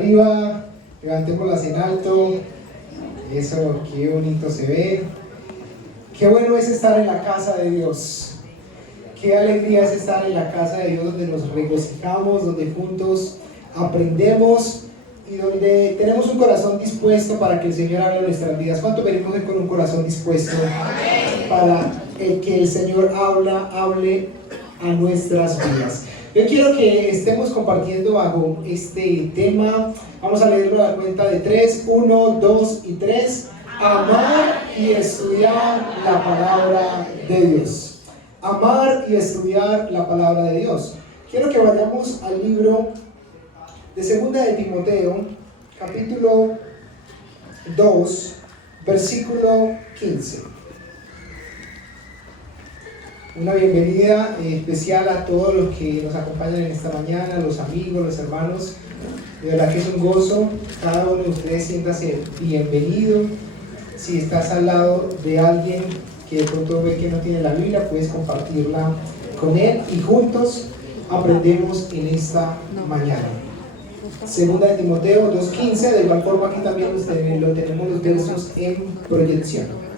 Arriba, levantémoslas en alto. Eso, qué bonito se ve. Qué bueno es estar en la casa de Dios. Qué alegría es estar en la casa de Dios, donde nos regocijamos, donde juntos aprendemos y donde tenemos un corazón dispuesto para que el Señor hable en nuestras vidas. ¿Cuánto venimos con un corazón dispuesto para que el Señor hable a nuestras vidas? Yo quiero que estemos compartiendo bajo este tema. Vamos a leerlo a la cuenta de 3, 1, 2 y 3. Amar y estudiar la palabra de Dios. Amar y estudiar la palabra de Dios. Quiero que vayamos al libro de 2 de Timoteo, capítulo 2, versículo 15. Una bienvenida especial a todos los que nos acompañan en esta mañana, los amigos, los hermanos. De verdad que es un gozo. Cada uno de ustedes siéntase bienvenido. Si estás al lado de alguien que de pronto ve que no tiene la Biblia, puedes compartirla con él y juntos aprendemos en esta mañana. 2 de Timoteo 2:15. De igual forma aquí también lo tenemos los versos en proyección.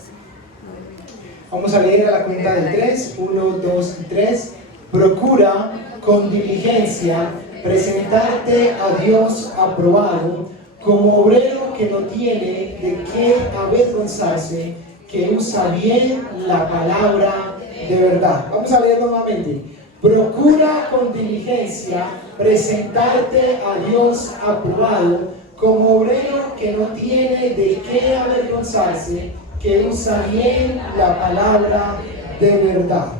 Vamos a leer a la cuenta de 3, 1, 2 y 3. Procura con diligencia presentarte a Dios aprobado, como obrero que no tiene de qué avergonzarse, que usa bien la palabra de verdad. Vamos a leerlo nuevamente. Procura con diligencia presentarte a Dios aprobado, como obrero que no tiene de qué avergonzarse, que usa bien la palabra de verdad.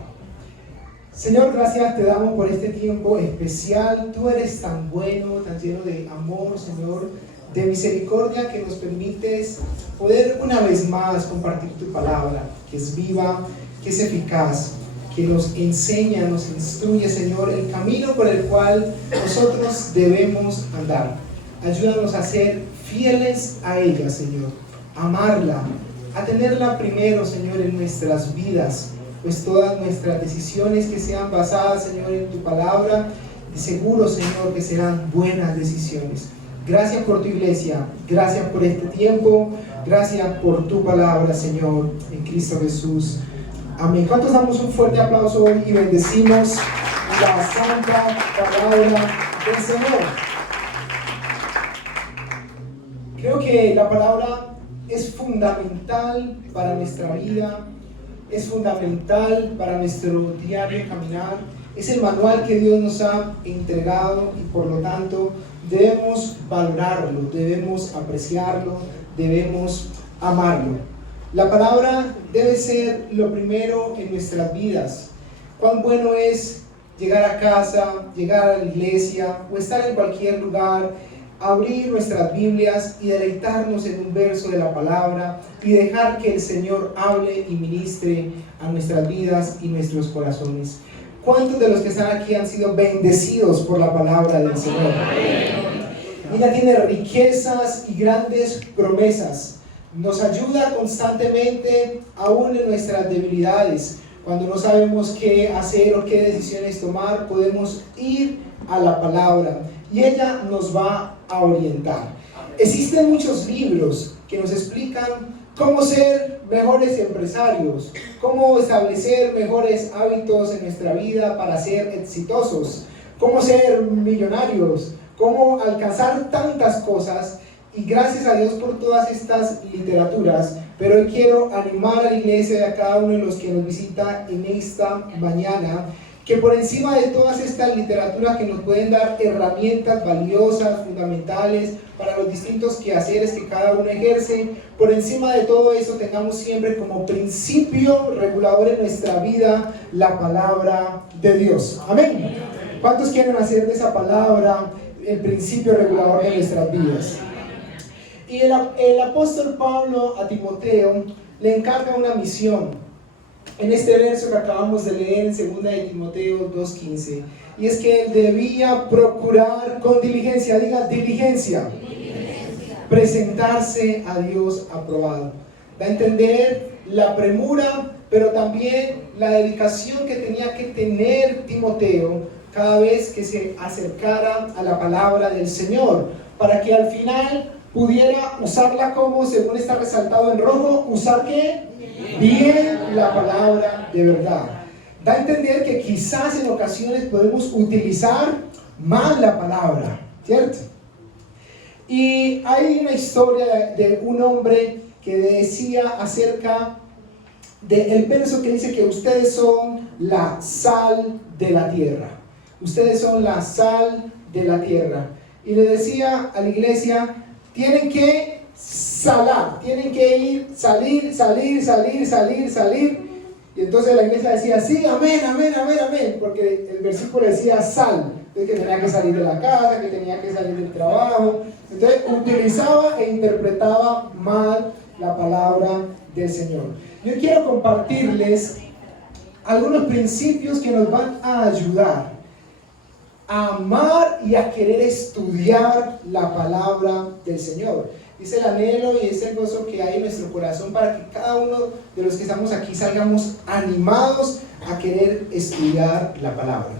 Señor, gracias te damos por este tiempo especial. Tú eres tan bueno, tan lleno de amor, Señor, de misericordia, que nos permites poder una vez más compartir tu palabra, que es viva, que es eficaz, que nos enseña, nos instruye, Señor, el camino por el cual nosotros debemos andar. Ayúdanos a ser fieles a ella, Señor, a amarla, a tenerla primero, Señor, en nuestras vidas, pues todas nuestras decisiones que sean basadas, Señor, en tu palabra, de seguro, Señor, que serán buenas decisiones. Gracias por tu iglesia, gracias por este tiempo, gracias por tu palabra, Señor, en Cristo Jesús. Amén. ¿Cuántos damos un fuerte aplauso hoy y bendecimos la santa palabra del Señor? Creo que la palabra es fundamental para nuestra vida, es fundamental para nuestro diario caminar, es el manual que Dios nos ha entregado y por lo tanto debemos valorarlo, debemos apreciarlo, debemos amarlo. La palabra debe ser lo primero en nuestras vidas. Cuán bueno es llegar a casa, llegar a la iglesia o estar en cualquier lugar, abrir nuestras Biblias y deleitarnos en un verso de la palabra y dejar que el Señor hable y ministre a nuestras vidas y nuestros corazones. ¿Cuántos de los que están aquí han sido bendecidos por la palabra del Señor? Ella tiene riquezas y grandes promesas. Nos ayuda constantemente aún en nuestras debilidades. Cuando no sabemos qué hacer o qué decisiones tomar, podemos ir a la palabra y ella nos va a orientar. Existen muchos libros que nos explican cómo ser mejores empresarios, cómo establecer mejores hábitos en nuestra vida para ser exitosos, cómo ser millonarios, cómo alcanzar tantas cosas. Y gracias a Dios por todas estas literaturas, pero hoy quiero animar a la iglesia y a cada uno de los que nos visita en esta mañana, que por encima de todas estas literaturas que nos pueden dar herramientas valiosas, fundamentales para los distintos quehaceres que cada uno ejerce, por encima de todo eso tengamos siempre como principio regulador en nuestra vida la palabra de Dios. Amén. ¿Cuántos quieren hacer de esa palabra el principio regulador de nuestras vidas? Y el apóstol Pablo a Timoteo le encarga una misión en este verso que acabamos de leer en 2 de Timoteo 2:15, y es que él debía procurar con diligencia, diga diligencia, presentarse a Dios aprobado. Da a entender la premura, pero también la dedicación que tenía que tener Timoteo cada vez que se acercara a la palabra del Señor. para que al final pudiera usarla como, según está resaltado en rojo, ¿usar qué? Bien la palabra de verdad. Da a entender que quizás en ocasiones podemos utilizar mal la palabra, ¿cierto? Y hay una historia de un hombre que decía acerca del verso que dice que ustedes son la sal de la tierra. Ustedes son la sal de la tierra. Y le decía a la iglesia, tienen que salar, tienen que salir. Y entonces la iglesia decía, sí, amén, porque el versículo decía sal, que tenía que salir de la casa, que tenía que salir del trabajo. Entonces utilizaba e interpretaba mal la palabra del Señor. Yo quiero compartirles algunos principios que nos van a ayudar a amar y a querer estudiar la palabra del Señor. Es el anhelo y es el gozo que hay en nuestro corazón para que cada uno de los que estamos aquí salgamos animados a querer estudiar la palabra.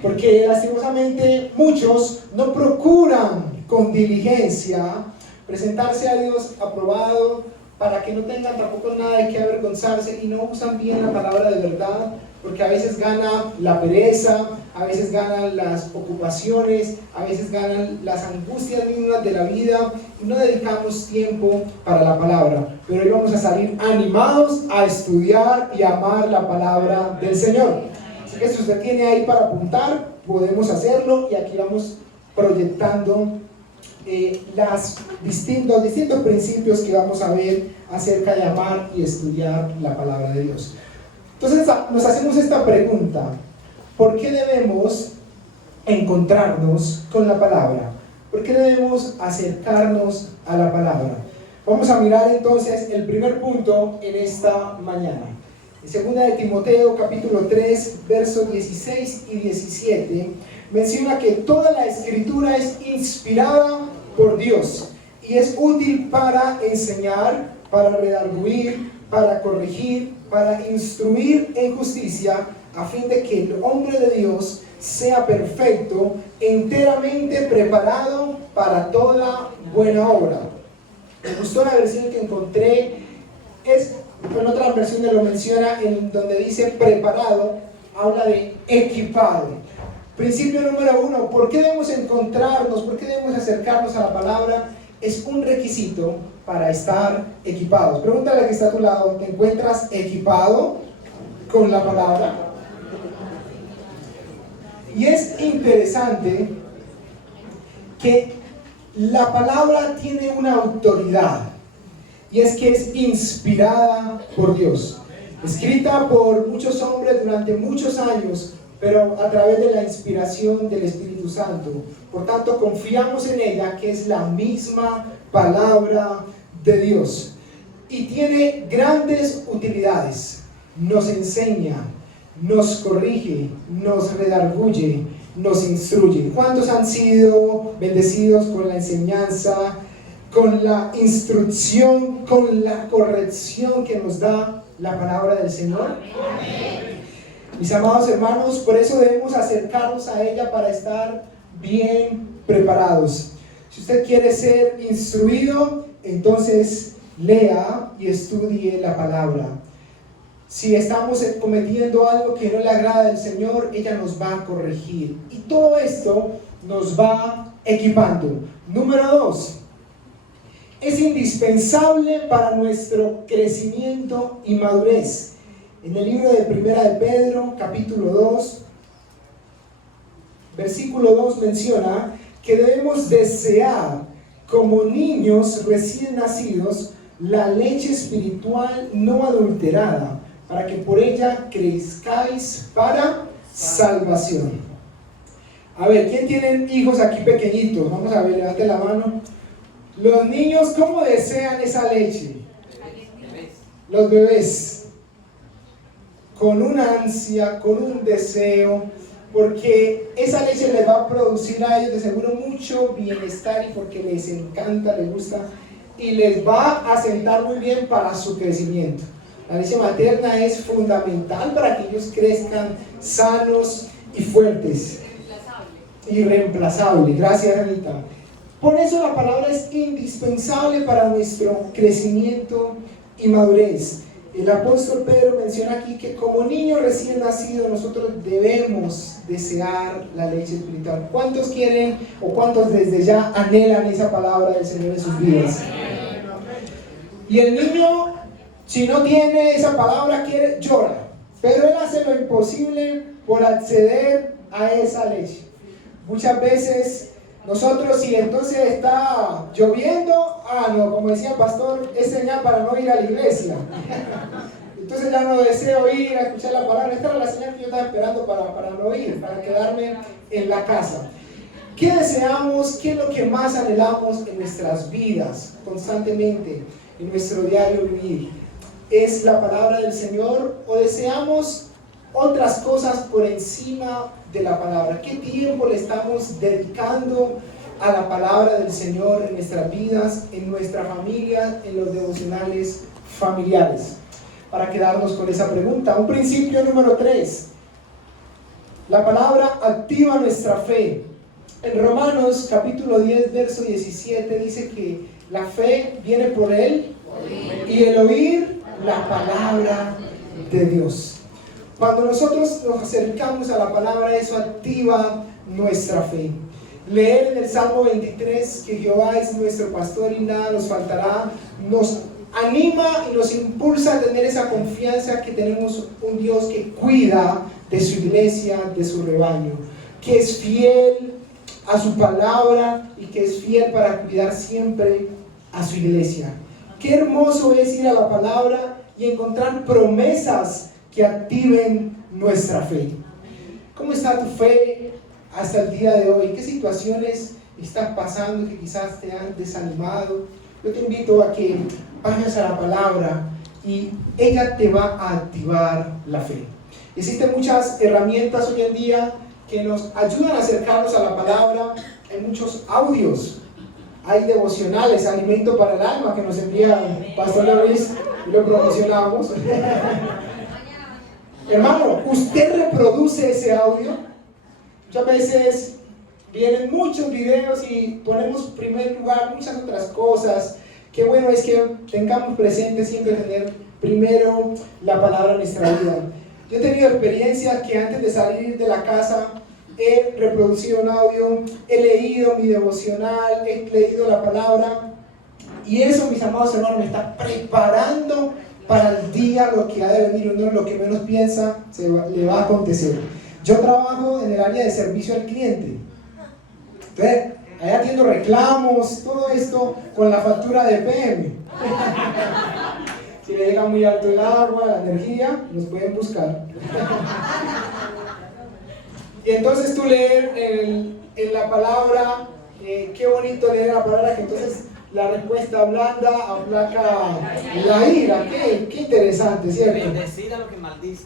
Porque lastimosamente muchos no procuran con diligencia presentarse a Dios aprobado, para que no tengan tampoco nada de qué avergonzarse, y no usan bien la palabra de verdad, porque a veces gana la pereza, a veces ganan las ocupaciones, a veces ganan las angustias mismas de la vida, y no dedicamos tiempo para la palabra. Pero hoy vamos a salir animados a estudiar y amar la palabra del Señor. Así que si usted tiene ahí para apuntar, podemos hacerlo, y aquí vamos proyectando los distintos principios que vamos a ver acerca de amar y estudiar la palabra de Dios. Entonces nos hacemos esta pregunta: ¿por qué debemos encontrarnos con la palabra? ¿Por qué debemos acercarnos a la palabra? Vamos a mirar entonces el primer punto en esta mañana. En 2 de Timoteo capítulo 3 versos 16 y 17 menciona que toda la escritura es inspirada por Dios y es útil para enseñar, para redarguir, para corregir, para instruir en justicia, a fin de que el hombre de Dios sea perfecto, enteramente preparado para toda buena obra. Me gustó la versión que encontré, en otra versión lo menciona, en donde dice preparado, habla de equipado. Principio número 1, ¿por qué debemos encontrarnos, por qué debemos acercarnos a la palabra? Es un requisito para estar equipados. Pregúntale al que está a tu lado, ¿te encuentras equipado con la palabra? Y es interesante que la palabra tiene una autoridad, y es que es inspirada por Dios, escrita por muchos hombres durante muchos años, pero a través de la inspiración del Espíritu Santo. Por tanto, confiamos en ella, que es la misma palabra de Dios, y tiene grandes utilidades. Nos enseña, nos corrige, nos redarguye, nos instruye. ¿Cuántos han sido bendecidos con la enseñanza, con la instrucción, con la corrección que nos da la palabra del Señor? Amén. Mis amados hermanos, por eso debemos acercarnos a ella para estar bien preparados. Si usted quiere ser instruido, entonces lea y estudie la palabra. Si estamos cometiendo algo que no le agrada al Señor, ella nos va a corregir. Y todo esto nos va equipando. Número 2. Es indispensable para nuestro crecimiento y madurez. En el libro de Primera de Pedro, capítulo 2, versículo 2 menciona que debemos desear como niños recién nacidos la leche espiritual no adulterada, para que por ella crezcáis para salvación. A ver, ¿quién tiene hijos aquí pequeñitos? Vamos a ver, levante la mano. Los niños, ¿cómo desean esa leche? Los bebés. Con una ansia, con un deseo, porque esa leche les va a producir a ellos de seguro mucho bienestar, y porque les encanta, les gusta, y les va a sentar muy bien para su crecimiento. La leche materna es fundamental para que ellos crezcan sanos y fuertes. Irreemplazable. Gracias, Anita. Por eso la palabra es indispensable para nuestro crecimiento y madurez. El apóstol Pedro menciona aquí que como niño recién nacido nosotros debemos desear la leche espiritual. ¿Cuántos quieren o cuántos desde ya anhelan esa palabra del Señor en sus vidas? Y el niño, si no tiene esa palabra, llora. Pero él hace lo imposible por acceder a esa leche. Muchas veces nosotros, si entonces está lloviendo, no, como decía el pastor, es señal para no ir a la iglesia. Entonces ya no deseo ir a escuchar la palabra. Esta era la señal que yo estaba esperando para no ir, para quedarme en la casa. ¿Qué deseamos? ¿Qué es lo que más anhelamos en nuestras vidas constantemente, en nuestro diario vivir? ¿Es la palabra del Señor o deseamos otras cosas por encima de la palabra? ¿Qué tiempo le estamos dedicando a la palabra del Señor en nuestras vidas, en nuestra familia, en los devocionales familiares? Para quedarnos con esa pregunta. Un principio número 3. La palabra activa nuestra fe. En Romanos capítulo 10, verso 17 dice que la fe viene por él y el oír la palabra de Dios. Cuando nosotros nos acercamos a la palabra, eso activa nuestra fe. Leer en el Salmo 23 que Jehová es nuestro pastor y nada nos faltará, nos anima y nos impulsa a tener esa confianza que tenemos un Dios que cuida de su iglesia, de su rebaño, que es fiel a su palabra y que es fiel para cuidar siempre a su iglesia. Qué hermoso es ir a la palabra y encontrar promesas que activen nuestra fe. ¿Cómo está tu fe hasta el día de hoy? ¿Qué situaciones estás pasando que quizás te han desanimado? Yo te invito a que vayas a la palabra y ella te va a activar la fe. Existen muchas herramientas hoy en día que nos ayudan a acercarnos a la palabra. Hay muchos audios, hay devocionales, alimento para el alma que nos envía Pastor Luis y lo promocionamos. Hermano, ¿usted reproduce ese audio? Muchas veces vienen muchos videos y ponemos en primer lugar muchas otras cosas. Qué bueno es que tengamos presente siempre tener primero la palabra en nuestra vida. Yo he tenido experiencias que antes de salir de la casa he reproducido un audio, he leído mi devocional, he leído la palabra, y eso, mis amados hermanos, me está preparando para el día, lo que ha de venir. Uno lo que menos piensa le va a acontecer. Yo trabajo en el área de servicio al cliente. Entonces, ahí atiendo reclamos, todo esto con la factura de PM. Si le llega muy alto el agua, la energía, nos pueden buscar. Y entonces tú leer en la palabra, qué bonito leer la palabra, que entonces la respuesta blanda aplaca la ira. Qué interesante, ¿cierto? Bendecir a lo que maldice.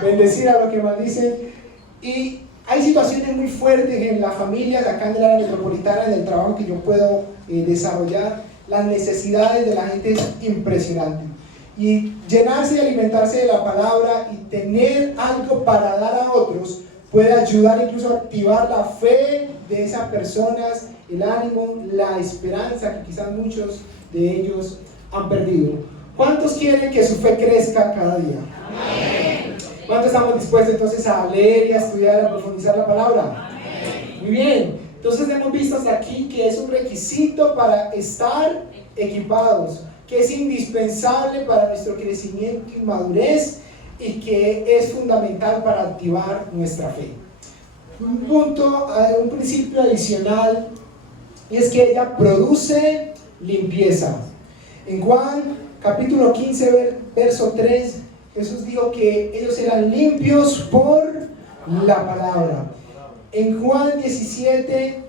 Bendecir a lo que maldice. Y hay situaciones muy fuertes en las familias, acá en el área metropolitana, en el trabajo que yo puedo desarrollar. Las necesidades de la gente es impresionante. Y llenarse y alimentarse de la palabra y tener algo para dar a otros puede ayudar incluso a activar la fe de esas personas, el ánimo, la esperanza que quizás muchos de ellos han perdido. ¿Cuántos quieren que su fe crezca cada día? Amén. ¿Cuántos estamos dispuestos entonces a leer y a estudiar, a profundizar la palabra? Amén. Muy bien, entonces hemos visto hasta aquí que es un requisito para estar equipados, que es indispensable para nuestro crecimiento y madurez y que es fundamental para activar nuestra fe. Un principio adicional, y es que ella produce limpieza. En Juan capítulo 15, verso 3, Jesús dijo que ellos eran limpios por la palabra. En Juan 17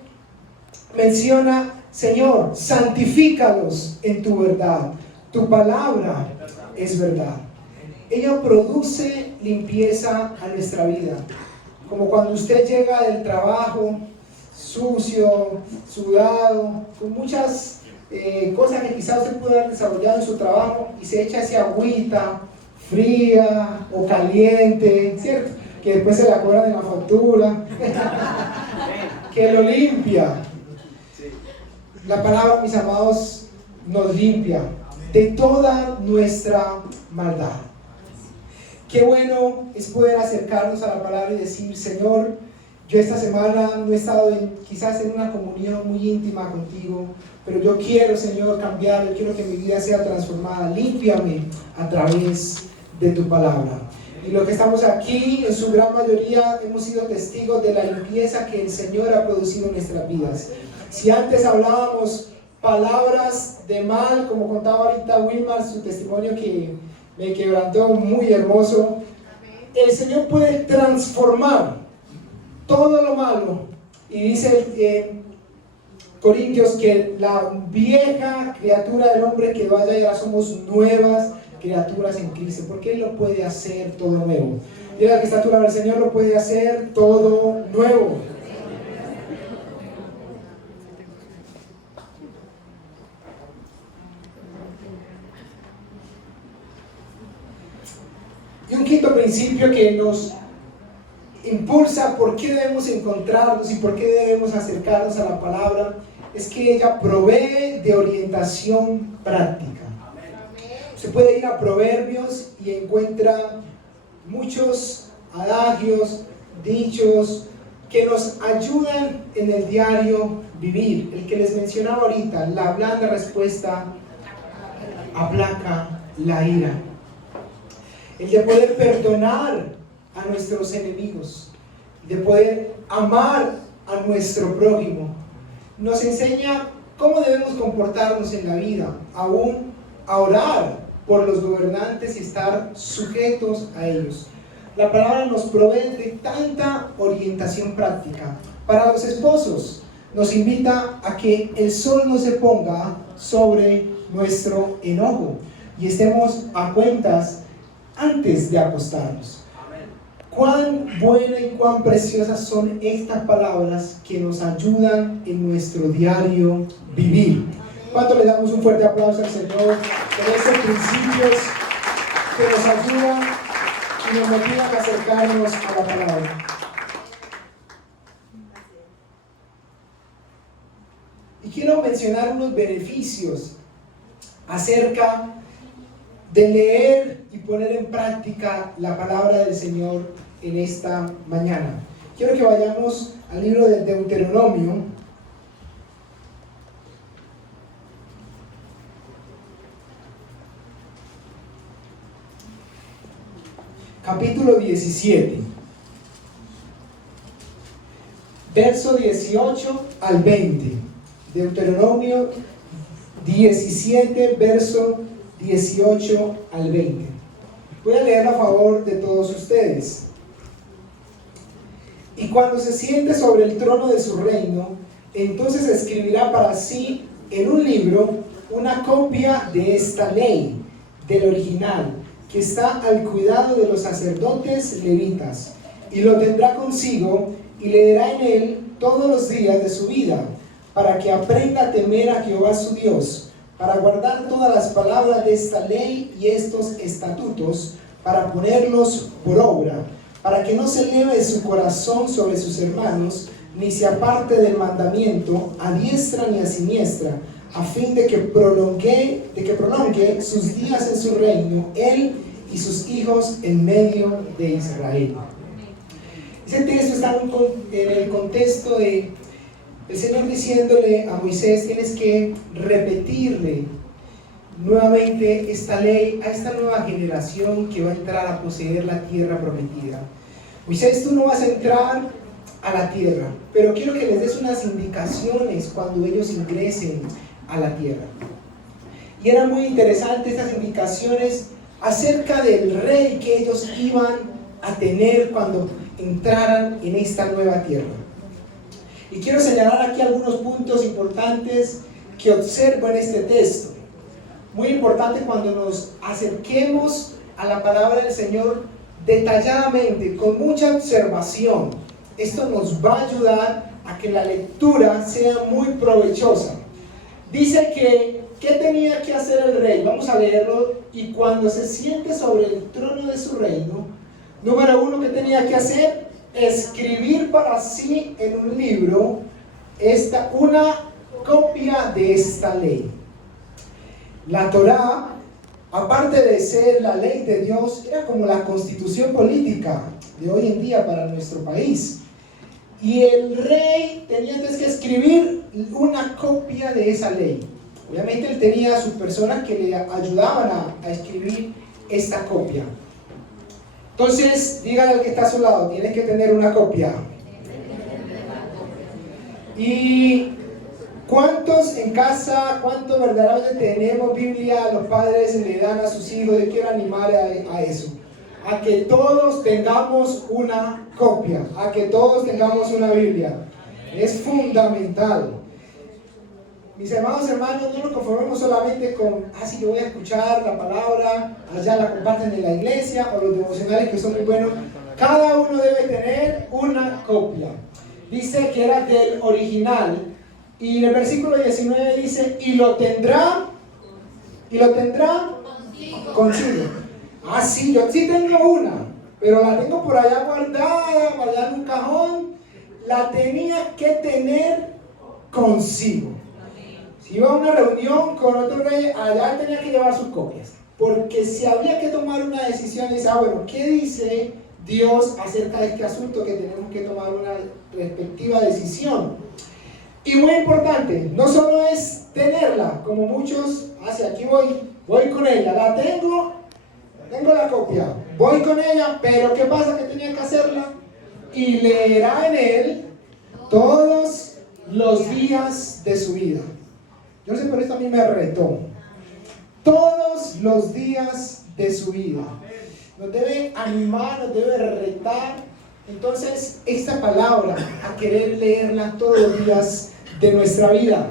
menciona: Señor, santifícalos en tu verdad, tu palabra es verdad. Ella produce limpieza a nuestra vida. Como cuando usted llega del trabajo sucio, sudado, con muchas cosas que quizás usted pudo haber desarrollado en su trabajo, y se echa esa agüita fría o caliente, ¿cierto? Que después se la cobran en la factura, que lo limpia. La palabra, mis amados, nos limpia de toda nuestra maldad. Qué bueno es poder acercarnos a la palabra y decir: Señor, yo esta semana no he estado quizás en una comunión muy íntima contigo, pero yo quiero, Señor, cambiar, yo quiero que mi vida sea transformada. Límpiame a través de tu palabra. Y los que estamos aquí, en su gran mayoría, hemos sido testigos de la limpieza que el Señor ha producido en nuestras vidas. Si antes hablábamos palabras de mal, como contaba ahorita Wilmar, su testimonio que me quebrantó, muy hermoso, el Señor puede transformar todo lo malo. Y dice Corintios que la vieja criatura del hombre quedó allá y ahora somos nuevas criaturas en Cristo, porque Él lo puede hacer todo nuevo. Diga al que está a tu lado: el Señor lo puede hacer todo nuevo. Y un quinto principio que nos impulsa por qué debemos encontrarnos y por qué debemos acercarnos a la palabra es que ella provee de orientación práctica. Se puede ir a Proverbios y encuentra muchos adagios, dichos que nos ayudan en el diario vivir. El que les mencionaba ahorita: la blanda respuesta aplaca la ira. El de poder perdonar a nuestros enemigos, de poder amar a nuestro prójimo, nos enseña cómo debemos comportarnos en la vida, aún a orar por los gobernantes y estar sujetos a ellos. La palabra nos provee de tanta orientación práctica. Para los esposos, nos invita a que el sol no se ponga sobre nuestro enojo y estemos a cuentas antes de acostarnos. Cuán buena y cuán preciosas son estas palabras que nos ayudan en nuestro diario vivir. ¿Cuánto le damos un fuerte aplauso al Señor por esos principios que nos ayudan y nos motivan a acercarnos a la palabra? Y quiero mencionar unos beneficios acerca de leer y poner en práctica la palabra del Señor en esta mañana. Quiero que vayamos al libro de Deuteronomio, capítulo 17, verso 18 al 20. Deuteronomio 17, verso 18 al 20. Voy a leer a favor de todos ustedes. Y cuando se siente sobre el trono de su reino, entonces escribirá para sí en un libro una copia de esta ley, del original, que está al cuidado de los sacerdotes levitas, y lo tendrá consigo y leerá en él todos los días de su vida, para que aprenda a temer a Jehová su Dios, para guardar todas las palabras de esta ley y estos estatutos, para ponerlos por obra, para que no se eleve su corazón sobre sus hermanos, ni se aparte del mandamiento a diestra ni a siniestra, a fin de que prolongue sus días en su reino, él y sus hijos en medio de Israel. Ese texto está en el contexto de el Señor diciéndole a Moisés: tienes que repetirle nuevamente esta ley a esta nueva generación que va a entrar a poseer la tierra prometida. Moisés, tú no vas a entrar a la tierra, pero quiero que les des unas indicaciones cuando ellos ingresen a la tierra. Y eran muy interesantes estas indicaciones acerca del rey que ellos iban a tener cuando entraran en esta nueva tierra. Y quiero señalar aquí algunos puntos importantes que observo en este texto. Muy importante cuando nos acerquemos a la palabra del Señor detalladamente, con mucha observación. Esto nos va a ayudar a que la lectura sea muy provechosa. Dice que, ¿qué tenía que hacer el rey? Vamos a leerlo. Y cuando se siente sobre el trono de su reino, número 1, ¿qué tenía que hacer? Escribir para sí en un libro una copia de esta ley. La Torá, aparte de ser la ley de Dios, era como la constitución política de hoy en día para nuestro país. Y el rey tenía entonces que escribir una copia de esa ley. Obviamente él tenía a sus personas que le ayudaban a escribir esta copia. Entonces, dígale al que está a su lado, tienes que tener una copia. ¿Y cuántos en casa, cuántos verdaderamente tenemos Biblia? Los padres le dan a sus hijos. Yo quiero animar a eso, a que todos tengamos una copia, a que todos tengamos una Biblia. Es fundamental. Mis hermanos, no nos conformemos solamente con, sí, yo voy a escuchar la palabra, allá la comparten en la iglesia, o los devocionales que son muy buenos. Cada uno debe tener una copia. Dice que era del original, y en el versículo 19 dice, y lo tendrá consigo. Sí, yo sí tengo una, pero la tengo por allá guardada en un cajón. La tenía que tener consigo. Si iba a una reunión con otro rey, allá tenía que llevar sus copias. Porque si había que tomar una decisión, dice, bueno, ¿qué dice Dios acerca de este asunto que tenemos que tomar una respectiva decisión? Y muy importante, no solo es tenerla, como muchos, aquí voy con ella, la tengo la copia, voy con ella, pero ¿qué pasa? Que tenía que hacerla y leerá en él todos los días de su vida. Yo no sé, pero esto a mí me retó. Todos los días de su vida. Nos debe animar, nos debe retar. Entonces, esta palabra, a querer leerla todos los días de nuestra vida.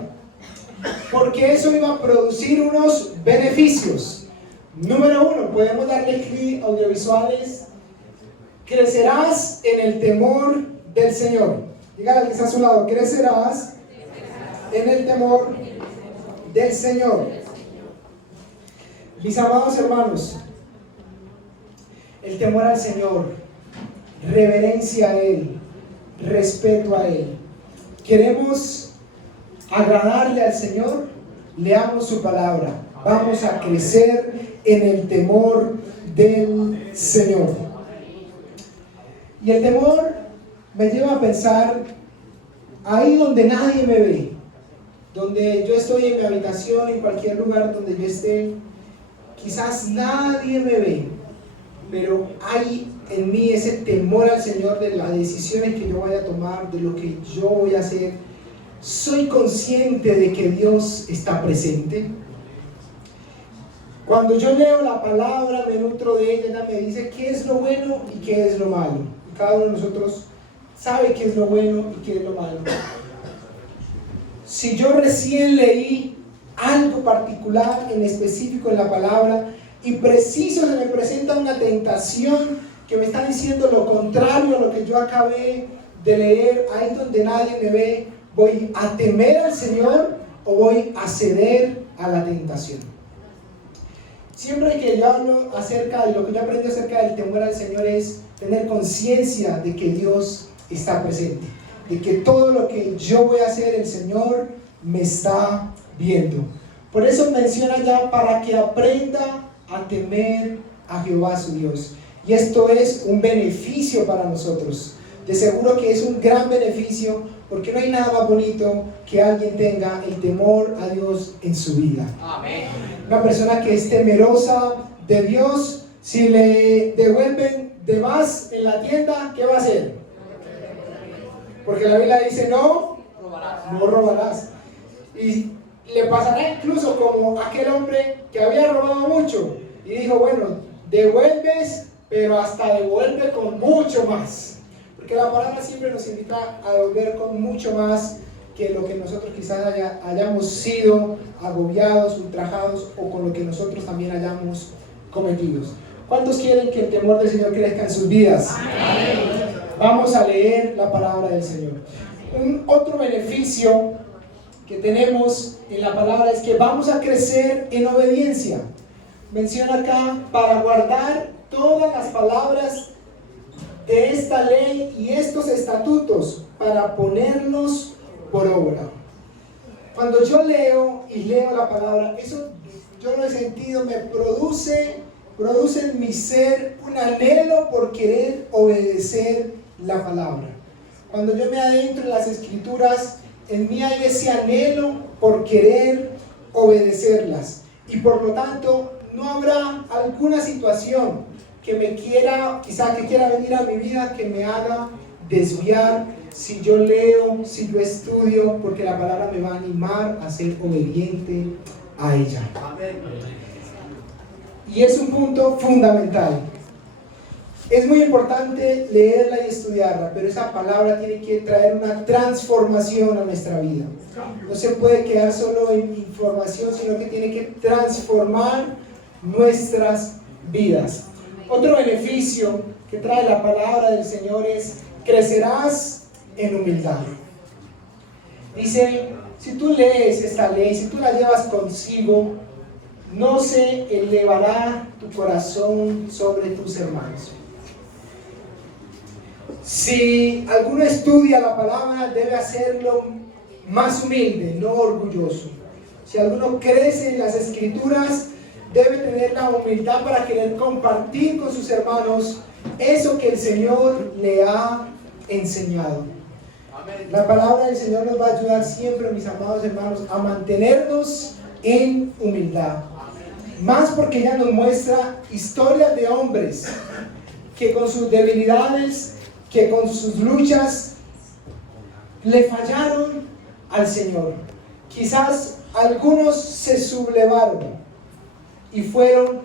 Porque eso iba a producir unos beneficios. Número 1, podemos darle clic audiovisuales. Crecerás en el temor del Señor. Dígale al que está a su lado, crecerás en el temor del Señor. Mis amados hermanos, el temor al Señor, reverencia a Él, respeto a Él. ¿Queremos agradarle al Señor? Leamos su palabra. Vamos a crecer en el temor del Señor. Y el temor me lleva a pensar ahí donde nadie me ve, donde yo estoy en mi habitación, en cualquier lugar donde yo esté, quizás nadie me ve, pero hay en mí ese temor al Señor de las decisiones que yo vaya a tomar, de lo que yo voy a hacer. ¿Soy consciente de que Dios está presente? Cuando yo leo la palabra, me nutro de ella, me dice qué es lo bueno y qué es lo malo. Y cada uno de nosotros sabe qué es lo bueno y qué es lo malo. Si yo recién leí algo particular en específico en la palabra y preciso se me presenta una tentación que me está diciendo lo contrario a lo que yo acabé de leer, ahí donde nadie me ve, ¿voy a temer al Señor o voy a ceder a la tentación? Siempre que yo hablo acerca de lo que yo aprendí acerca del temor al Señor es tener conciencia de que Dios está presente, de que todo lo que yo voy a hacer, el Señor me está viendo. Por eso menciona ya para que aprenda a temer a Jehová su Dios. Y esto es un beneficio para nosotros. De seguro que es un gran beneficio, porque no hay nada más bonito que alguien tenga el temor a Dios en su vida. Amén. Una persona que es temerosa de Dios, si le devuelven de más en la tienda, ¿qué va a hacer? Porque la Biblia dice no robarás. Y le pasará incluso como aquel hombre que había robado mucho y dijo, bueno, devuelves, pero hasta devuelve con mucho más. Porque la palabra siempre nos invita a devolver con mucho más que lo que nosotros quizás hayamos sido agobiados, ultrajados o con lo que nosotros también hayamos cometido. ¿Cuántos quieren que el temor del Señor crezca en sus vidas? Amén. Vamos a leer la palabra del Señor. Un otro beneficio que tenemos en la palabra es que vamos a crecer en obediencia. Menciona acá, para guardar todas las palabras de esta ley y estos estatutos, para ponerlos por obra. Cuando yo leo y leo la palabra, eso yo lo he sentido, me produce en mi ser un anhelo por querer obedecer la palabra. Cuando yo me adentro en las escrituras, en mí hay ese anhelo por querer obedecerlas. Y por lo tanto, no habrá alguna situación que me quiera, quizá que quiera venir a mi vida, que me haga desviar si yo leo, si yo estudio, porque la palabra me va a animar a ser obediente a ella. Y es un punto fundamental. Es muy importante leerla y estudiarla, pero esa palabra tiene que traer una transformación a nuestra vida. No se puede quedar solo en información, sino que tiene que transformar nuestras vidas. Otro beneficio que trae la palabra del Señor es: crecerás en humildad. Dice, si tú lees esta ley, si tú la llevas consigo, no se elevará tu corazón sobre tus hermanos. Si alguno estudia la palabra, debe hacerlo más humilde, no orgulloso. Si alguno crece en las escrituras, debe tener la humildad para querer compartir con sus hermanos eso que el Señor le ha enseñado. La palabra del Señor nos va a ayudar siempre, mis amados hermanos, a mantenernos en humildad. Más porque ella nos muestra historias de hombres que con sus debilidades, que con sus luchas, le fallaron al Señor. Quizás algunos se sublevaron y fueron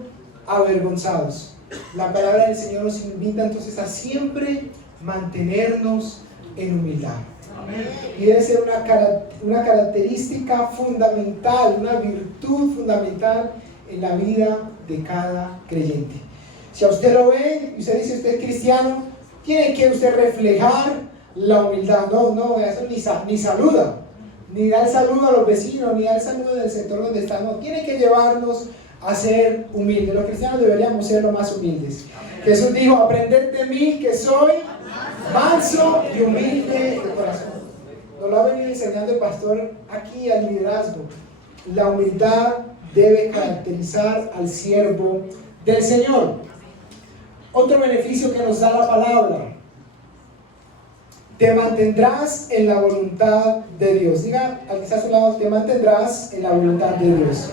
avergonzados. La palabra del Señor nos invita entonces a siempre mantenernos en humildad. Amén. Y debe ser una característica fundamental, una virtud fundamental en la vida de cada creyente. Si a usted lo ve y usted dice usted es cristiano, tiene que usted reflejar la humildad. No, eso ni saluda, ni da el saludo a los vecinos, ni da el saludo del sector donde está. No, tiene que llevarnos a ser humildes. Los cristianos deberíamos ser los más humildes. Jesús dijo: aprended de mí que soy manso y humilde de corazón. Nos lo ha venido enseñando el pastor aquí al liderazgo. La humildad debe caracterizar al siervo del Señor. Otro beneficio que nos da la palabra: te mantendrás en la voluntad de Dios. Diga al que está a su lado: te mantendrás en la voluntad de Dios.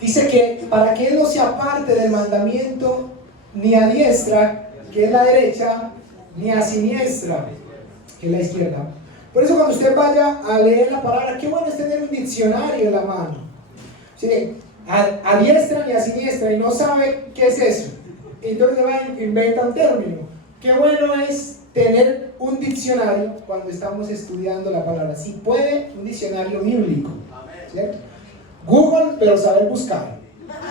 Dice que para que él no se aparte del mandamiento ni a diestra, que es la derecha, ni a siniestra, que es la izquierda. Por eso cuando usted vaya a leer la palabra, qué bueno es tener un diccionario en la mano. ¿Sí? A diestra ni a siniestra, y no sabe qué es eso. Entonces va a inventar un término. Qué bueno es tener un diccionario cuando estamos estudiando la palabra. Si puede, un diccionario bíblico. ¿Cierto? Google, pero saber buscar,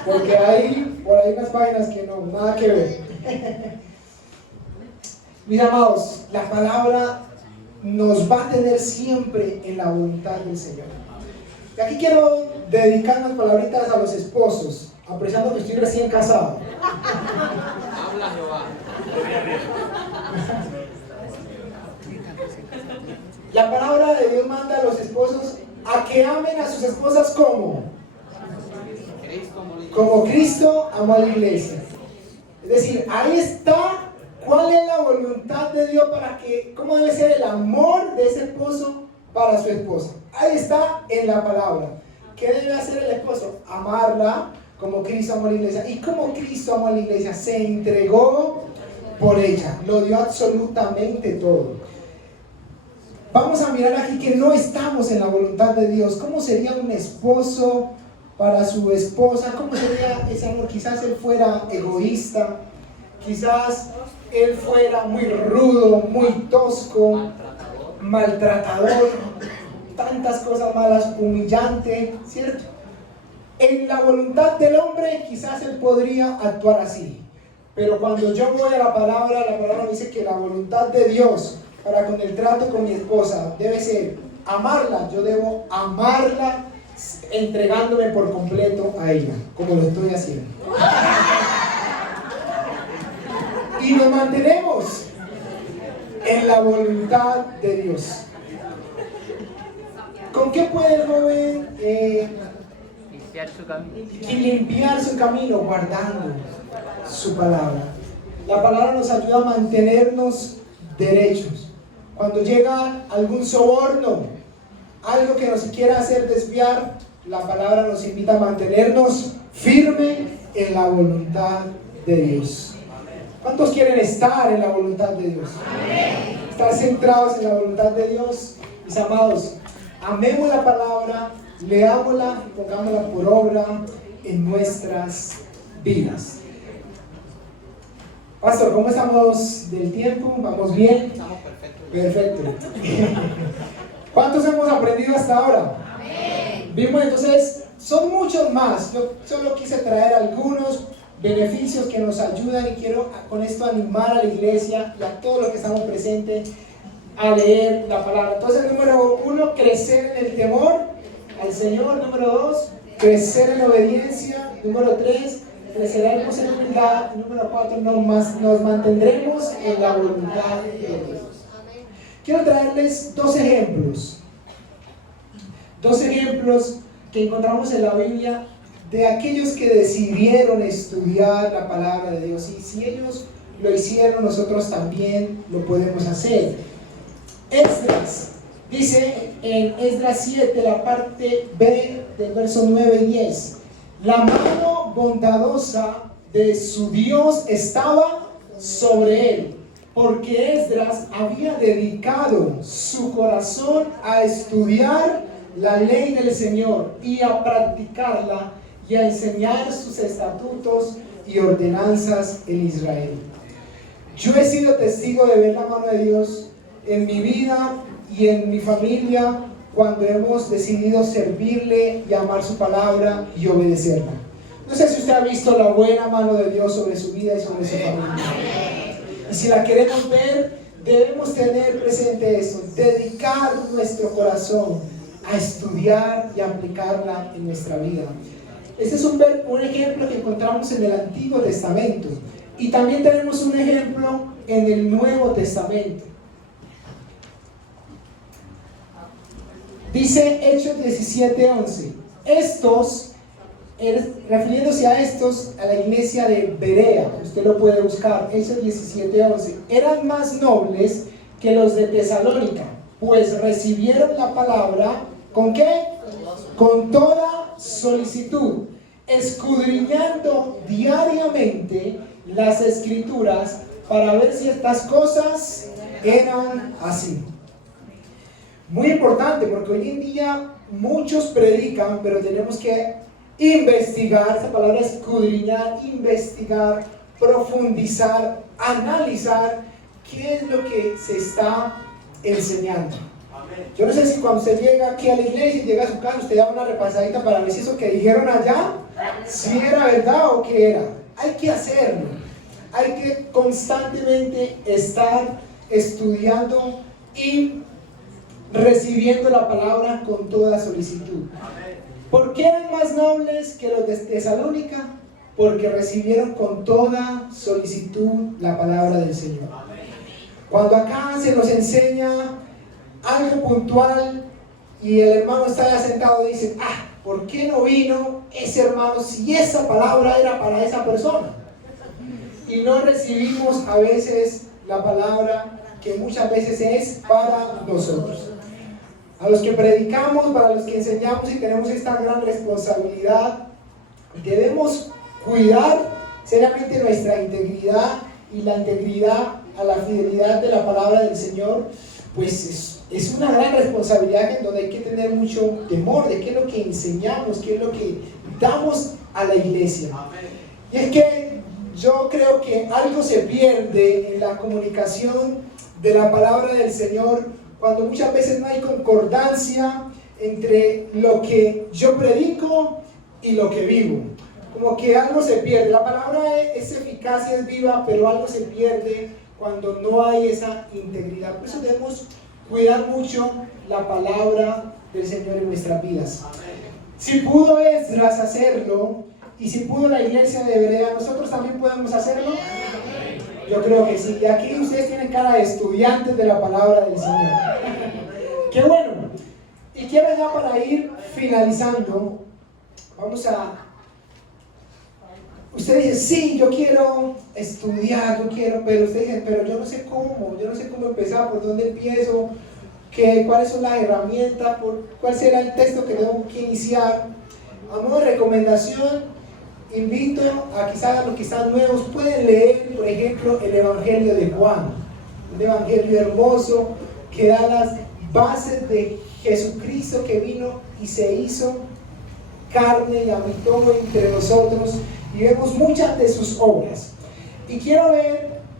porque hay por ahí unas páginas que no, nada que ver. Mis amados, la palabra nos va a tener siempre en la voluntad del Señor. Y aquí quiero dedicar unas palabritas a los esposos, apreciando que estoy recién casado. Habla Jehová. La palabra de Dios manda a los esposos a que amen a sus esposas como Cristo amó a la iglesia. Es decir, ahí está cuál es la voluntad de Dios para que, cómo debe ser el amor de ese esposo para su esposa. Ahí está en la palabra. ¿Qué debe hacer el esposo? Amarla como Cristo amó a la iglesia. Y como Cristo amó a la iglesia, se entregó por ella, lo dio absolutamente todo. Vamos a mirar aquí que no estamos en la voluntad de Dios. ¿Cómo sería un esposo para su esposa? ¿Cómo sería ese amor? Quizás él fuera egoísta, quizás él fuera muy rudo, muy tosco, maltratador, tantas cosas malas, humillante, ¿cierto? En la voluntad del hombre quizás él podría actuar así, pero cuando yo voy a la palabra dice que la voluntad de Dios para con el trato con mi esposa debe ser amarla. Yo debo amarla entregándome por completo a ella, como lo estoy haciendo. Y nos mantenemos en la voluntad de Dios. ¿Con qué puede el joven limpiar su camino? Guardando su palabra. La palabra nos ayuda a mantenernos derechos. Cuando llega algún soborno, algo que nos quiera hacer desviar, la palabra nos invita a mantenernos firme en la voluntad de Dios. ¿Cuántos quieren estar en la voluntad de Dios? Estar centrados en la voluntad de Dios. Mis amados, amemos la palabra, leámosla y pongámosla por obra en nuestras vidas. Pastor, ¿cómo estamos del tiempo? ¿Vamos bien? Estamos perfectos. Perfecto. ¿Cuántos hemos aprendido hasta ahora? Amén. Vimos entonces, son muchos más. Yo solo quise traer algunos beneficios que nos ayudan y quiero con esto animar a la iglesia y a todos los que estamos presentes a leer la palabra. Entonces, número 1, crecer en el temor al Señor. Número 2, crecer en obediencia. Número 3, creceremos en humildad. Número 4, nos mantendremos en la voluntad de Dios. Quiero traerles dos ejemplos que encontramos en la Biblia de aquellos que decidieron estudiar la palabra de Dios. Y si ellos lo hicieron, nosotros también lo podemos hacer. Esdras dice en Esdras 7, la parte B del verso 9 y 10: la mano bondadosa de su Dios estaba sobre él, porque Esdras había dedicado su corazón a estudiar la ley del Señor y a practicarla y a enseñar sus estatutos y ordenanzas en Israel. Yo he sido testigo de ver la mano de Dios en mi vida y en mi familia cuando hemos decidido servirle y amar su palabra y obedecerla. No sé si usted ha visto la buena mano de Dios sobre su vida y sobre su familia. Y si la queremos ver, debemos tener presente esto: dedicar nuestro corazón a estudiar y aplicarla en nuestra vida. Este es un ejemplo que encontramos en el Antiguo Testamento, y también tenemos un ejemplo en el Nuevo Testamento. Dice Hechos 17:11: estos, refiriéndose a estos, a la iglesia de Berea, usted lo puede buscar, Hechos 17:11, eran más nobles que los de Tesalónica, pues recibieron la palabra, ¿con qué? Con toda solicitud, escudriñando diariamente las escrituras para ver si estas cosas eran así. Muy importante, porque hoy en día muchos predican, pero tenemos que investigar. Esa palabra escudriñar, investigar, profundizar, analizar qué es lo que se está enseñando. Yo no sé si cuando usted llega aquí a la iglesia y llega a su casa, usted da una repasadita para ver si eso que dijeron allá, si era verdad o qué era. Hay que hacerlo. Hay que constantemente estar estudiando y recibiendo la palabra con toda solicitud. ¿Por qué eran más nobles que los de Tesalónica? Porque recibieron con toda solicitud la palabra del Señor. Cuando acá se nos enseña algo puntual y el hermano está ya sentado y dice: ¿por qué no vino ese hermano si esa palabra era para esa persona? Y no recibimos a veces la palabra que muchas veces es para nosotros. A los que predicamos, para los que enseñamos y tenemos esta gran responsabilidad, debemos cuidar seriamente nuestra integridad, y la integridad a la fidelidad de la palabra del Señor, pues es una gran responsabilidad en donde hay que tener mucho temor de qué es lo que enseñamos, qué es lo que damos a la iglesia. Y es que yo creo que algo se pierde en la comunicación de la palabra del Señor cuando muchas veces no hay concordancia entre lo que yo predico y lo que vivo. Como que algo se pierde. La palabra es eficaz y es viva, pero algo se pierde cuando no hay esa integridad. Por eso debemos cuidar mucho la palabra del Señor en nuestras vidas. Si pudo Esdras hacerlo, y si pudo la iglesia de Berea, nosotros también podemos hacerlo. Yo creo que sí. Y aquí ustedes tienen cara de estudiantes de la palabra del Señor. ¡Qué bueno! Y quiero ya para ir finalizando, usted dice, sí, yo quiero estudiar, pero usted dice, pero yo no sé cómo empezar, por dónde empiezo, cuáles son las herramientas, cuál será el texto que tengo que iniciar. A modo de recomendación, invito a quizás a los que están nuevos, pueden leer, por ejemplo, el Evangelio de Juan, un evangelio hermoso que da las bases de Jesucristo que vino y se hizo carne y habitó entre nosotros, y vemos muchas de sus obras. Y quiero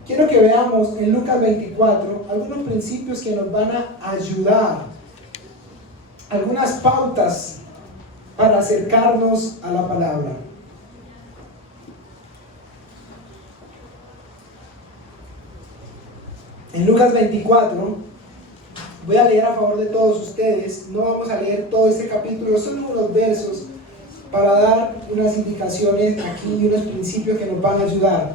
que veamos en Lucas 24 algunos principios que nos van a ayudar, algunas pautas para acercarnos a la palabra. En Lucas 24, voy a leer a favor de todos ustedes, no vamos a leer todo este capítulo, son unos versos para dar unas indicaciones aquí y unos principios que nos van a ayudar.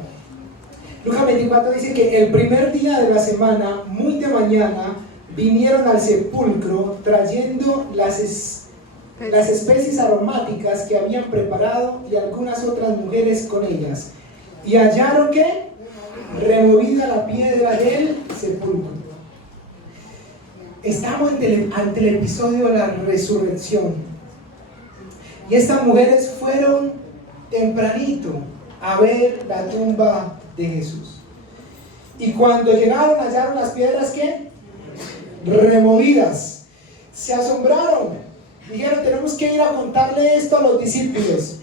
Lucas 24 dice que el primer día de la semana, muy de mañana, vinieron al sepulcro trayendo las especies aromáticas que habían preparado y algunas otras mujeres con ellas. Y hallaron que removida la piedra del sepulcro. Estamos ante el episodio de la resurrección. Y estas mujeres fueron tempranito a ver la tumba de Jesús. Y cuando llegaron, hallaron las piedras ¿qué? Removidas. Se asombraron. Dijeron, tenemos que ir a contarle esto a los discípulos.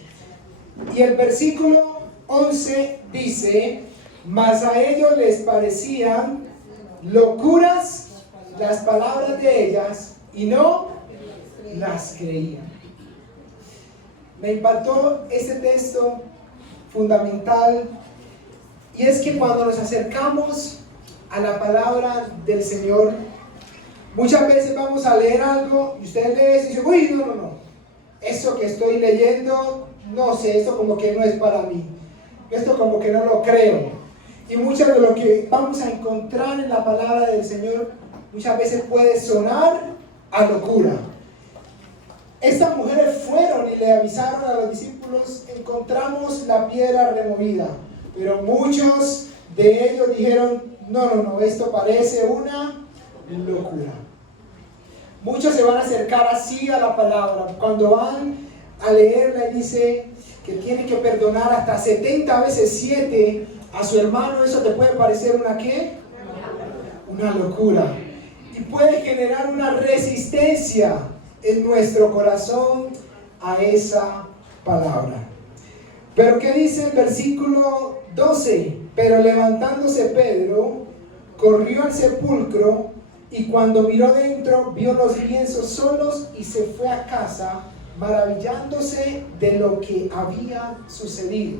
Y el versículo 11 dice, mas a ellos les parecían locuras las palabras de ellas y no las creían. Me impactó este texto fundamental, y es que cuando nos acercamos a la palabra del Señor, muchas veces vamos a leer algo y usted lee y dice, uy, no, eso que estoy leyendo, no sé, esto como que no es para mí, esto como que no lo creo. Y mucho de lo que vamos a encontrar en la palabra del Señor muchas veces puede sonar a locura. Estas mujeres fueron y le avisaron a los discípulos, encontramos la piedra removida, pero muchos de ellos dijeron, no, esto parece una locura. Muchos se van a acercar así a la palabra, cuando van a leerla y dice que tienen que perdonar hasta 70 veces 7 a su hermano, eso te puede parecer una ¿qué? Una locura. Y puede generar una resistencia en nuestro corazón a esa palabra. Pero ¿qué dice el versículo 12? Pero levantándose Pedro, corrió al sepulcro y cuando miró dentro, vio los lienzos solos y se fue a casa, maravillándose de lo que había sucedido.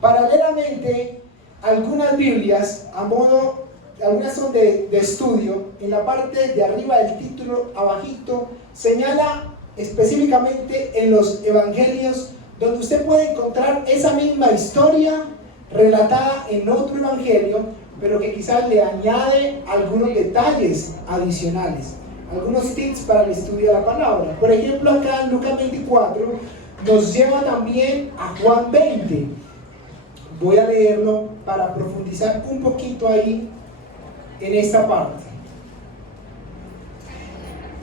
Paralelamente, algunas Biblias, algunas son de estudio, en la parte de arriba del título, abajito, señala específicamente en los evangelios, donde usted puede encontrar esa misma historia relatada en otro evangelio, pero que quizás le añade algunos detalles adicionales, algunos tips para el estudio de la palabra. Por ejemplo, acá en Lucas 24 nos lleva también a Juan 20. Voy a leerlo para profundizar un poquito ahí en esta parte.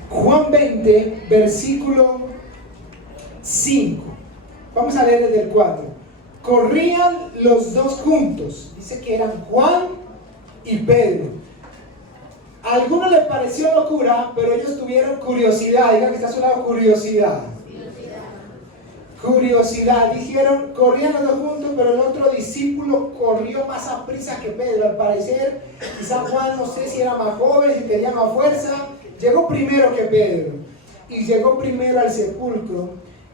Juan 20, versículo 5. Vamos a leer desde el 4. Corrían los dos juntos. Dice que eran Juan y Pedro. A algunos les pareció locura, pero ellos tuvieron curiosidad. Digan que está sonando curiosidad. Curiosidad. Dijeron, corrían los dos juntos, pero el otro discípulo corrió más a prisa que Pedro. Al parecer, quizá Juan, no sé si era más joven, si tenía más fuerza, llegó primero que Pedro. Y llegó primero al sepulcro.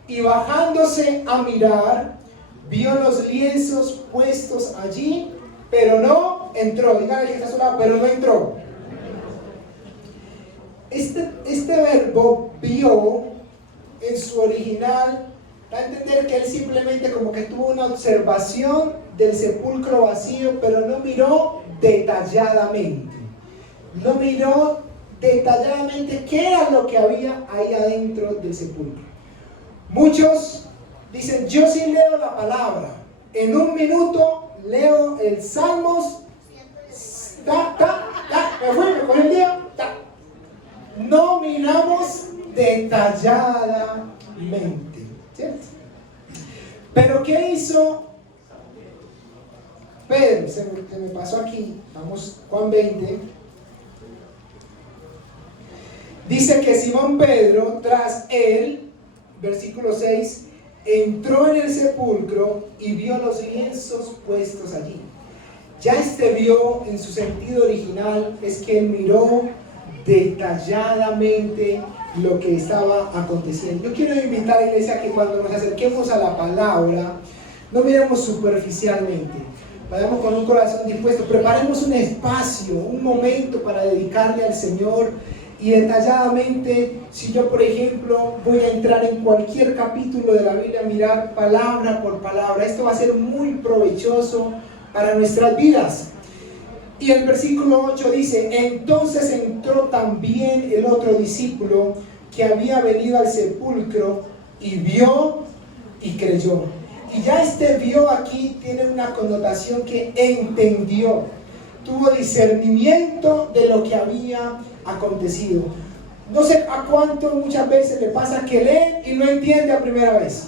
Y bajándose a mirar, vio los lienzos puestos allí, pero no entró. Díganle que está a su lado, pero no entró. Este verbo vio en su original Da a entender que él simplemente como que tuvo una observación del sepulcro vacío, pero no miró detalladamente. No miró detalladamente qué era lo que había ahí adentro del sepulcro. Muchos dicen, yo sí leo la palabra. En un minuto leo el Salmos. Me fui, me cogí el día. No miramos detalladamente, ¿cierto? Pero ¿qué hizo Pedro? Se me pasó aquí. Vamos, Juan 20. Dice que Simón Pedro, tras él, versículo 6, entró en el sepulcro y vio los lienzos puestos allí. Ya vio en su sentido original, es que él miró detalladamente lo que estaba aconteciendo. Yo quiero invitar a la iglesia que cuando nos acerquemos a la palabra, no miremos superficialmente, vayamos con un corazón dispuesto, preparemos un espacio, un momento para dedicarle al Señor. Y detalladamente, si yo por ejemplo voy a entrar en cualquier capítulo de la Biblia, mirar palabra por palabra, esto va a ser muy provechoso para nuestras vidas. Y el versículo 8 dice, entonces entró también el otro discípulo que había venido al sepulcro y vio y creyó. Y ya vio aquí tiene una connotación que entendió, tuvo discernimiento de lo que había acontecido. No sé a cuánto muchas veces le pasa que lee y no entiende a primera vez.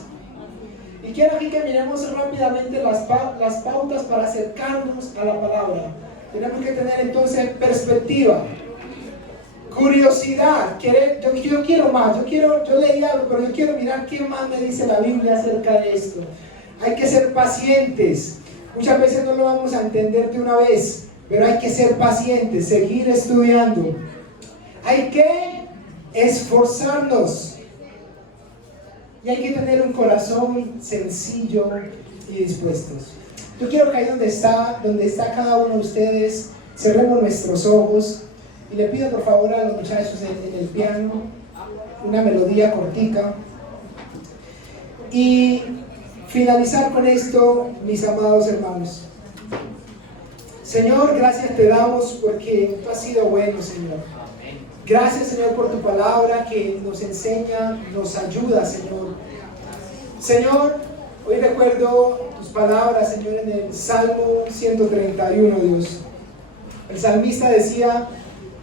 Y quiero aquí que miremos rápidamente las pautas para acercarnos a la palabra. Tenemos que tener entonces perspectiva, curiosidad, yo quiero más, yo leí algo, pero yo quiero mirar qué más me dice la Biblia acerca de esto. Hay que ser pacientes. Muchas veces no lo vamos a entender de una vez, pero hay que ser pacientes, seguir estudiando. Hay que esforzarnos y hay que tener un corazón sencillo y dispuestos. Yo quiero que ahí donde está cada uno de ustedes, cerremos nuestros ojos y le pido por favor a los muchachos en el piano una melodía cortica y finalizar con esto, mis amados hermanos. Señor, gracias te damos porque tú has sido bueno, Señor. Gracias, Señor, por tu palabra que nos enseña, nos ayuda, Señor. Señor, hoy recuerdo tus palabras, Señor, en el Salmo 131, Dios. El salmista decía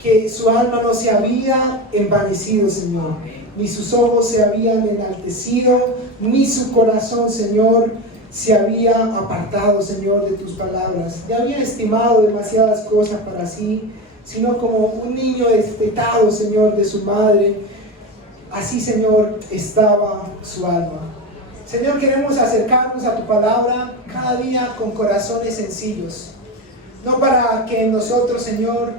que su alma no se había envanecido, Señor, ni sus ojos se habían enaltecido, ni su corazón, Señor, se había apartado, Señor, de tus palabras. Ya había estimado demasiadas cosas para sí, sino como un niño destetado, Señor, de su madre. Así, Señor, estaba su alma. Señor, queremos acercarnos a tu palabra cada día con corazones sencillos. No para que en nosotros, Señor,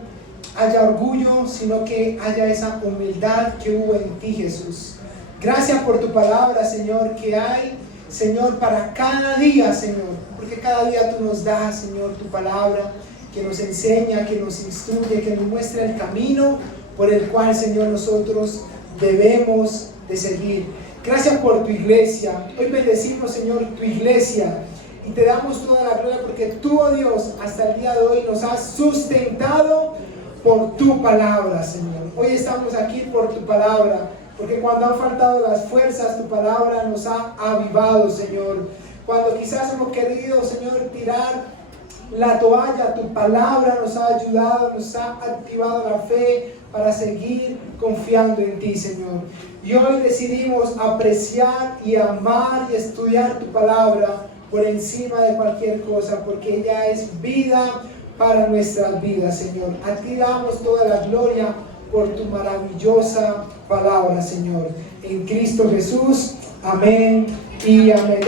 haya orgullo, sino que haya esa humildad que hubo en ti, Jesús. Gracias por tu palabra, Señor, que hay, Señor, para cada día, Señor. Porque cada día tú nos das, Señor, tu palabra, que nos enseña, que nos instruye, que nos muestra el camino por el cual, Señor, nosotros debemos de seguir. Gracias por tu iglesia. Hoy bendecimos, Señor, tu iglesia y te damos toda la gloria porque tú, oh Dios, hasta el día de hoy nos has sustentado por tu palabra, Señor. Hoy estamos aquí por tu palabra, porque cuando han faltado las fuerzas, tu palabra nos ha avivado, Señor. Cuando quizás hemos querido, Señor, tirar la toalla, tu palabra nos ha ayudado, nos ha activado la fe para seguir confiando en ti, Señor. Y hoy decidimos apreciar y amar y estudiar tu palabra por encima de cualquier cosa, porque ella es vida para nuestras vidas, Señor. A ti damos toda la gloria por tu maravillosa palabra, Señor. En Cristo Jesús, amén y amén.